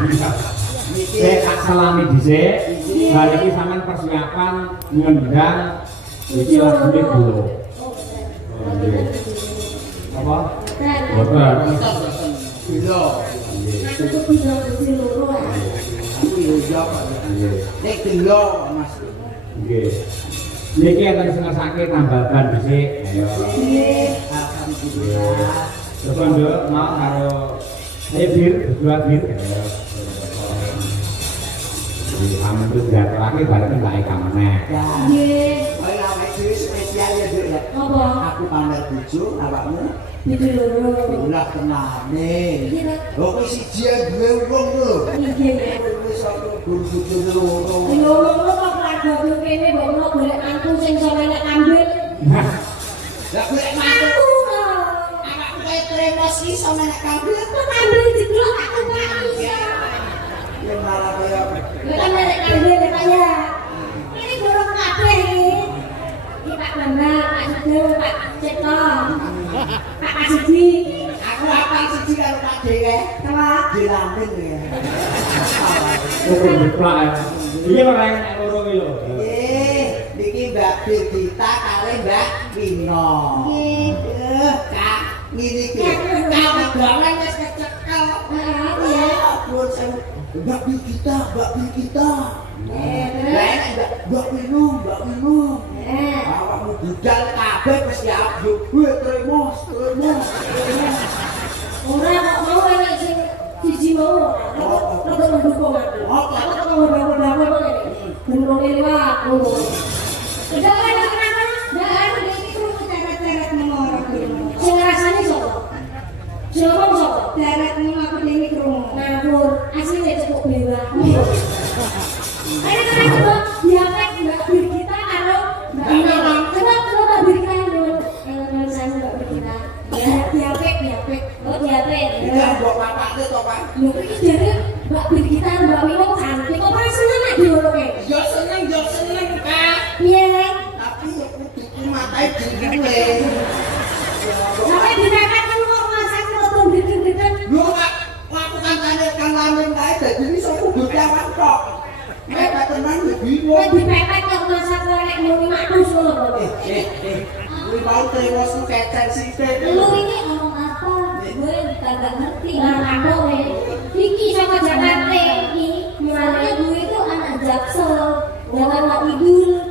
Saya tak salami dhisik. Hari ini sampean persiapan ngendang iki lagune dulu. Apa? Boten. Bilo. Aku tuh bisa besi loro lah. Aku yo yo. Nek bilo Mas. Nggih. Niki akan sengasake tambahan dhisik. Ayo. Nggih. Alhamdulillah. Coba nduk mau karo bir, berdua bir. Amin terus diaturake bareng tak ikamane. Ya. Nggih. Kaya awake dhewe spesial ya, Duk ya. Apa? Aku pamer bojo awakmu. Besi loro. Lah tenane. Iya. Kok siji duwe wong lho. Nggih. Wis aku bojo loro. Loro kok keluarga ku kene mbok ono golek mantu sing iso menek ambil. Lah golek mantu. Aku. Awakmu kaya tremos iki iso menek kabel. Kok ambil jeglok aku mati. Ya malah kaya Kan menek ambil katanya. Ini dorong kabeh iki. Iki Pak Bambang, Pak Sudo, Pak Cipto. Pak Kasidi. aku apal siji karo Pak Dewe. Sama Dilampin ya. Urung diplak ya. Iki ora enek loro iki lho. Niki Mbak Birgita kali Mbak Wino. Nggih. Kak, ngene iki. Kak wedolan wis kecekel. Heeh, iya. Ampun saya Mbak Birgita. Terus? Mbak Wino. Awakmu budal kabeh wis siap yo. Tremos. Ora kok mau enek sing siji mau. Rada mendukung aku. Aku kok ngomong-ngomong kok ngene. Bener liwat. Udah kan kenapa? Ndak ada iki kudu teret-teret nomor. Sing rasane sapa? Siapa sapa? Teret nomor aku dene krungu. Ngawur. Asline cukup bewah. Ayo kita coba diapek Mbak Birgita karo Mbak Nina. Coba Mbak Birgita yang saya Mbak Birgita. Ya diapek. Oh diapek. Iya mbok papake to, Pak. Lho iki jare Mbak Birgita Mbak Wino cantik. Kok ora seneng nek dioloke? Yo seneng, Kak. Piye? Tapi yo kudu matae dhewe. Sampai dipepet kan kok masak foto bikin-bikin. Lho, Pak, aku kancane Kang Lamin kae dadi iso kudu jawab tok. Mepet tenan yo bingung. Kok dipepet kok masak nek muni matus ngono kok. Kuwi mau tremos ku kecen sithik. Lu ini ngomong apa? Gue kagak ngerti. Lah aku iki sama Jakarta iki. Mulane gue itu anak Jaksel. Jangan mak idul.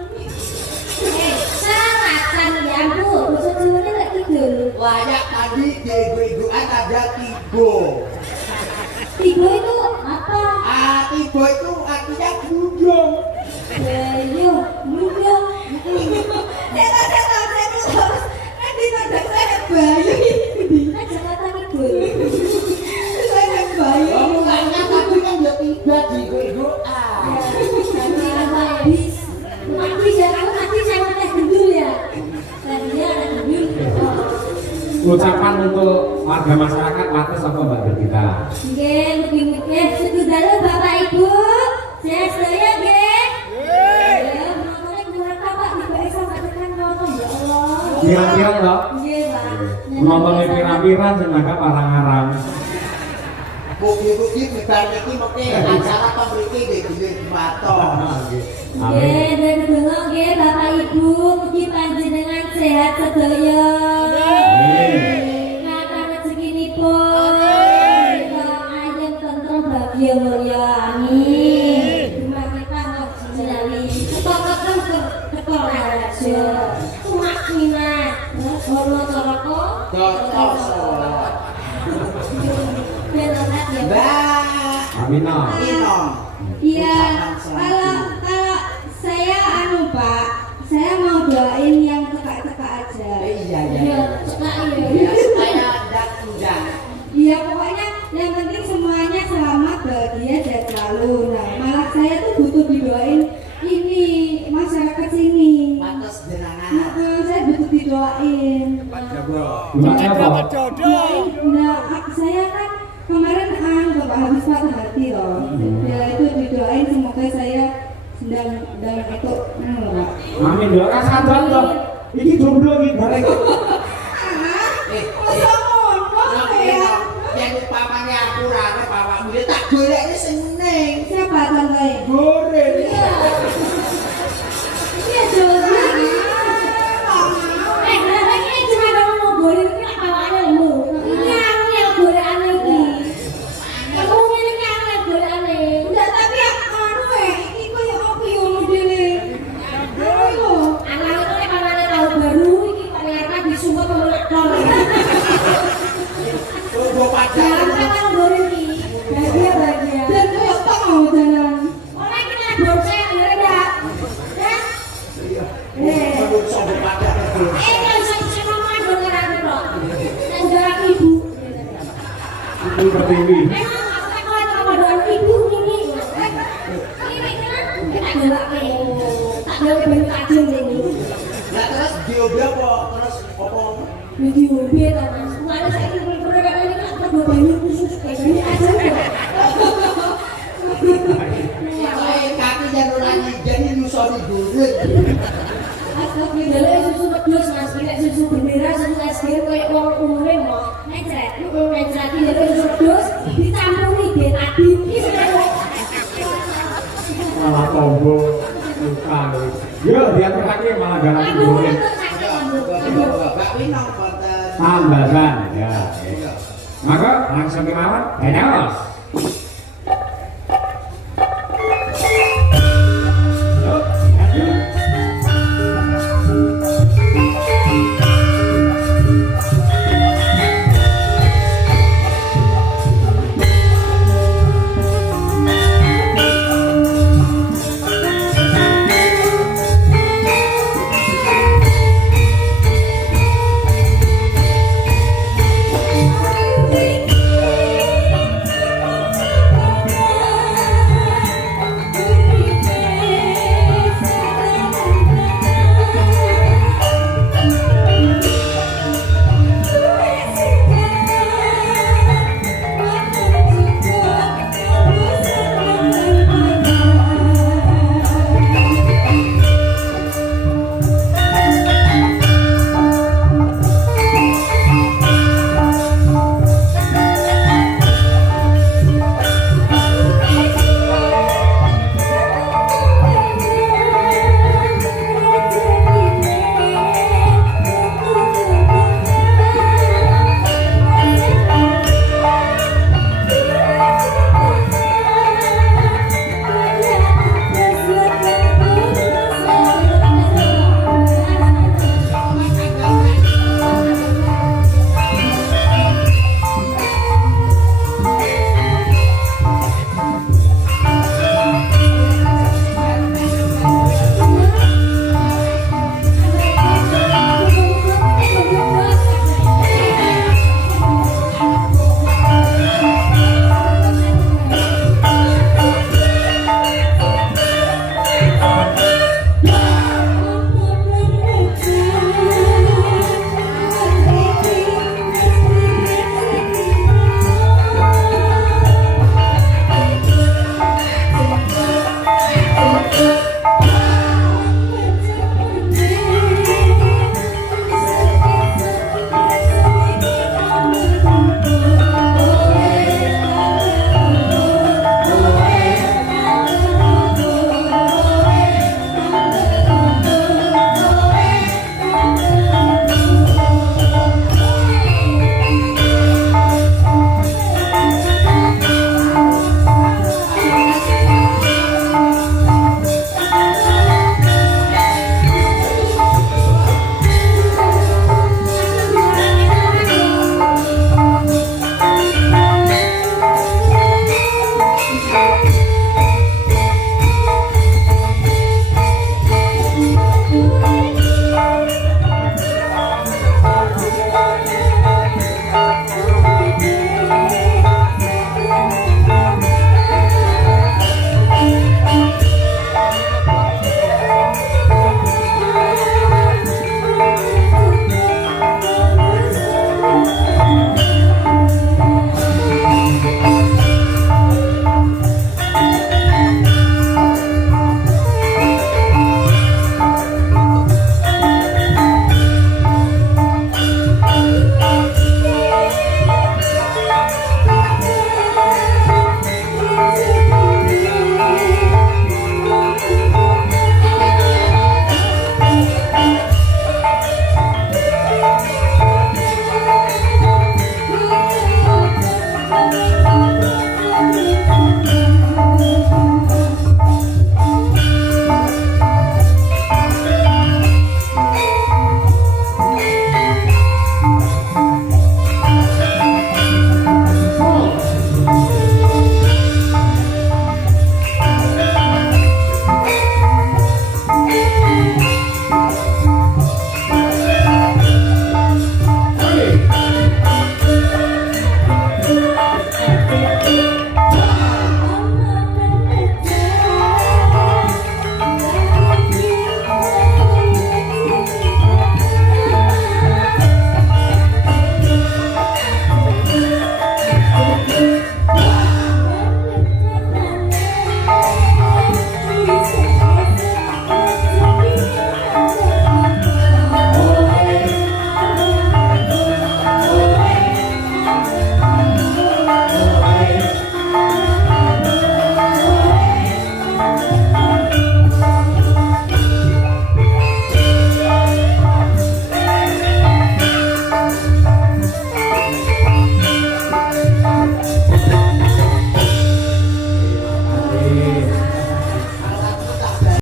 Salahkan ya ampun. Basa Jawane lek idul. Layak tadi diego-egoan ada tibo. Tibo itu apa? Tibo itu artinya gunung. Ayo, mundung. Kan di tanda saya bayi. Kan Jakarta Kidul. Saya bayi. Mulanya tadi kan ya tiba diego-egoan. Habis. Habis ya, aku tadi saya tes gendul ya. Tadinya ada gendul. Ucapan untuk warga masyarakat Wates apa Mbak Birgita? Nggih, mungkin sedaya Bapak Ibu. Saya sedaya nggih. Ya, menontonnya kurang Pak dibagi sama tekan nonton ya Allah. Pirang-pirang toh? Nggih, Pak. Nontonnya pirang-pirang jenaka parang-arang. Buki-buki bebar iki mengke acara pamriki nggih Gilir Bato. Nggih, dan donga nggih Bapak Ibu, mugi panjenengan sehat sedaya. Kata rezekinipun. Kita ayem tentrem bahagia mulya. Amin. Terima kasih jenali. Ketok raja. Umak minat. Ono coroko. Cocok sholat. Benar ya, Mbak Amina. Wino. Iya, kalau saya Pak, saya mau doain yang teka-teka aja. Iya. Teka Ya supaya ndak undang. Iya, pokoknya yang penting semuanya selamat, bahagia dan selalu. Nah, malah saya tuh butuh didoain ini masyarakat sini. Wates jenengan. Saya butuh didoain. Gimana apa? Doain. Nah, saya kan kemarin Bapak habis patah hati loh. Ya itu didoain semoga saya sedang dalam itu Pak. Amin doa sadar toh. Iki jomblo iki bareng. Masa ngono ya? Yang upamane aku rane bapakmu ya tak golekne sing ning. Siapa tante? Goreng. Iya. Iya Jody. Ini cuma kamu mau goreng ini apa lu? Ini aku yang gorengan lagi. Kamu ini aku yang gorengan. Udah tapi anu ini kok yang apa yo modele. Ayo, anak itu nek panane tahun baru iki ternyata disumpah pemulakon. Coba pacaran. Jangan kamu goreng iki. Bahagia. Dan kok tak mau jalan. Orang kita bocah ya enggak. Ya. Menurut sobo pacaran. Kalau saya ngomong dengan aku kok. Dan jalan ibu. Ibu pertiwi. Memang aku kalau sama dengan ibu ini. Ini kan kita gelak nih. Tak gelak banyak aja ini. Lah terus diobe apa? Terus apa? Video beda mas. Mana saya ini pernah ini kan perlu banyak khusus kayak gini aja kok. Kae kaki janurane jadi nyusoni goreng. Aku bidalnya susu pedus mas. Kita susu bendera susu es krim kayak uang umurnya mau ngecret. Ngecret ini susu pedus dicampuri betadin. Ini sudah Malah tombo luka. Yo, diatur lagi malah garam aku goreng. untuk sakit. Bapak winong boten. Tambahan ya. Maka langsung kemauan, tenos.